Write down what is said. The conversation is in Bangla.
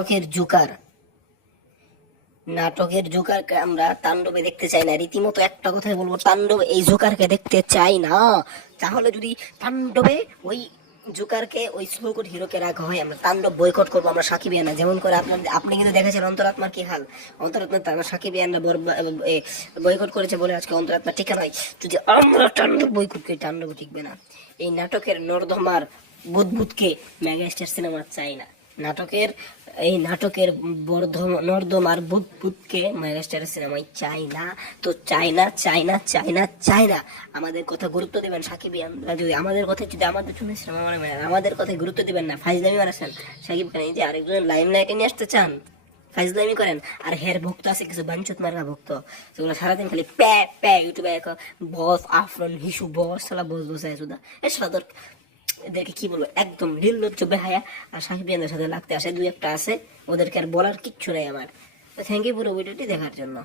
নাটকের জোকার। নাটকের জোকারকে আমরা তাণ্ডবে দেখতে চাই না। রীতিমতো একটা কথাই বলব, তাণ্ডবে এই জোকারকে দেখতে চাই না। তাহলে যদি তাণ্ডবে ওই জোকারকে, ওই স্লোকুট হিরোকে রাখা হয়, আমরা তাণ্ডব বয়কট করব আমরা সাকিব না যেমন করে আপনার, আপনি কিন্তু দেখেছেন অন্তরাত্মার কি হাল? অন্তরাত্মার তারা সাকিব ইয়ানরা বয়কট করেছে বলে আজকে অন্তরাত্মা টিকা নাই। যদি আমরা তাণ্ডব বয়কট করি, তাণ্ডব টিকবে না। এই নাটকের নর্দমার বুদবুদকে মেগাস্টার সিনেমা চাই না। নাটকের এই নাটকের নর্দমার বুদবুদকে মেগাস্টার সিনেমায় চাই না। তো চাই না চাই না চাই না চাই না। আমাদের কথা গুরুত্ব দেবেন সাকিব যদি আমাদের কথা যদি আমাদের জন্য সিনেমা মানে আমাদের কথায় গুরুত্ব দিবেন না, ফাইজলামি মারাছেন সাকিব খান, এই যে আরেকজন লাইম লাইটে নিয়ে আসতে চান, ফাইজলামি করেন, আর হের ভক্ত আছে, কিছু বাঞ্চুত মারা ভক্ত। সেগুলো সারাদিন খালি প্যা প্যা, ইউটিউবে বস, আফরন, হিসু, বস সালা বস, বসে সুদা এ সালা এদেরকে কি বলব, একদম নির্লজ্জ বেহায়া আর সাহেবিয়ানদের সাথে লাগতে আসে, দুই একটা আছে, ওদেরকে আর বলার কিচ্ছু নেই আমার। থ্যাংক ইউ পুরো ভিডিওটি দেখার জন্য।